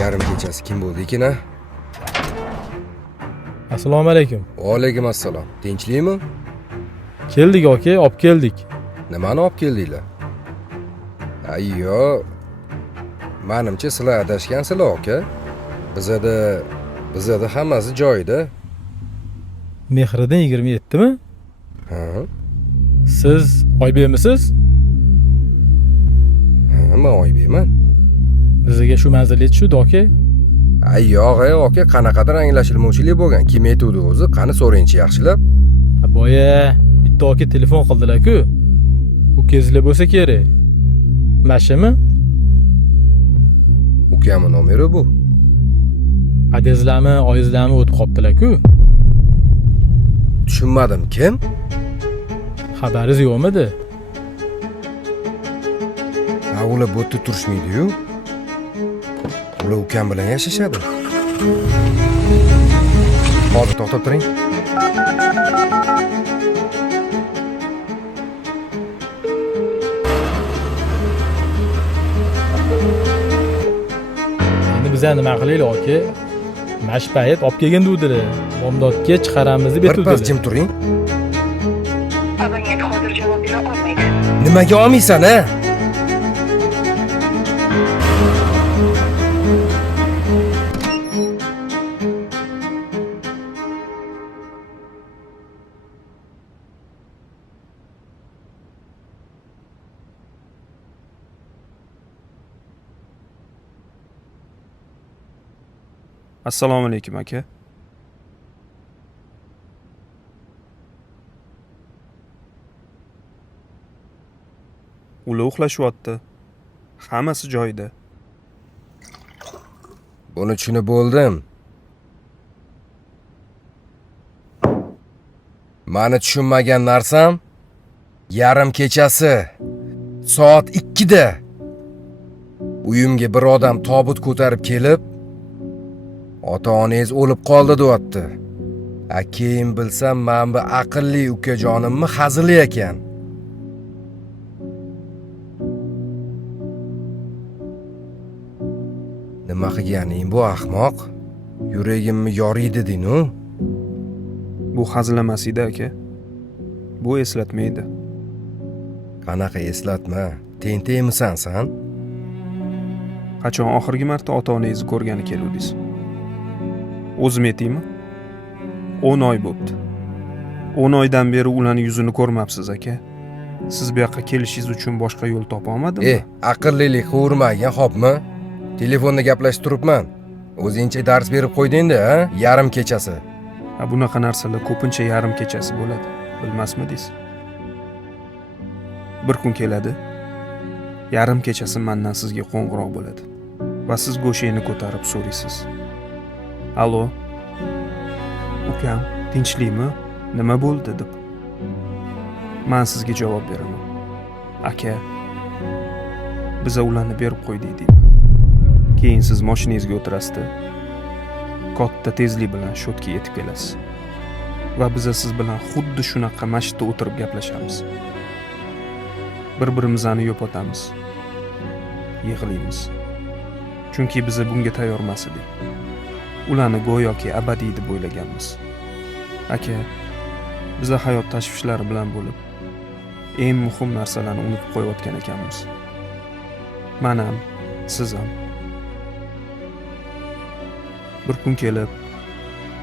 Yarim kechasi kim bo'ldi ekan a? Assalomu alaykum. Va alaykum assalom. Tinchlikmi? Keldik aka, olib keldik. Nimani olib keldinglar? Ayyo. Menimcha sizlar adashgansizlar aka. Bizada hammasi joyida. Mehriddin 27 mi? Ha? Siz Oybekmisiz? Ha, men Oybekman. Bizga shu manzilga tushdi aka. Ayyo, aka, qanaqadir anglashilmovchilik bo'lgan. Kim aytdi o'zi? Qani so'raychi yaxshilab. Boya bitta aka telefon qildilar-ku. Ukangizlar bo'lsa kerak. Mashimi? Ukamning nomeri bu. Adangizlarmi, oyingizlarmi o'tib qopdilar-ku. Tushunmadim, kim? Xabaringiz yo'qmidi? Ha, ular bu yerda turishmaydi-yu. Ular ukam bilan yashashadi. Hozir to'xtab turing. Endi biz nima qilaylik aka? Mashpayet olib kelgan duvdilar. Bomdodga chiqaramiz deb aytdilar. Birpas jim turing. Abonent hozir javob bera olmaydi. Nimaga olmaysan, a? Assalomu alaykum aka. Ular uxlashyapti. Hammasi joyida. Buni tushunib bo'ldim. Meni tushunmagan narsam yarim kechasi soat 2 da uyimga bir odam tobut ko'tarib kelib, ota-onangiz o'lib qoldi deyapti. Keyin bilsam, men bu aqlli ukajonimmi hazili ekan. Nima qilganing bu ahmoq? Yuragimni yoriydi dinu. Bu hazil emas edi aka. Bu eslatmaydi. Qanaqa eslatma? Tentakmisan san? Qachon oxirgi marta ota-onangizni ko'rgani keluvdingiz? O'zim aytaymi? 10 oy bo'ldi. 10 oydan beri ularni yuzini ko'rmabsiz aka. Siz bu yoqqa kelishingiz uchun boshqa yo'l topa olmadimmi? Aqllilik qilurmagan, xo'pmi? Telefonda gaplashib turibman. O'zingcha dars berib qo'yding-da, ha? Yarim kechasi. Bunaqa narsalar ko'pincha yarim kechasi bo'ladi. Bilmasmidingiz? Bir kun keladi. Yarim kechasi mendan sizga qo'ng'iroq bo'ladi. Va siz go'shakni ko'tarib so'raysiz. Alo. Ukam, tinchlikmi? Nima bo'ldi deb. Men sizga javob beraman. Aka, biz ularni berib qo'ydik deyman. Keyin siz mashinangizga o'tirasizda. Katta tezlik bilan shotga yetib kelasiz. Va biz siz bilan xuddi shunaqa mashitda o'tirib gaplashamiz. Bir-birimizni yo'qotamiz. Yig'laymiz. Chunki biz bunga tayyor emas edik. Ularni go'yoki abadiy deb o'ylaganmiz. Aka, biz hayot tashvishlari bilan bo'lib, eng muhim narsalarni unutib qo'yayotgan ekanmiz. Men ham, siz ham. Bir kun kelib,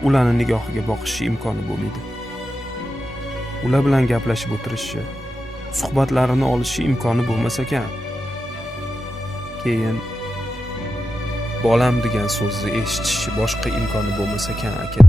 ularni nigohiga boqishi imkoni bo'lmaydi. Ular bilan gaplashib o'tirishi, suhbatlarini olishi imkoni bo'lmas ekan. Keyin bolam degan so'zni eshitishi boshqa imkoni bo'lmas ekan aka.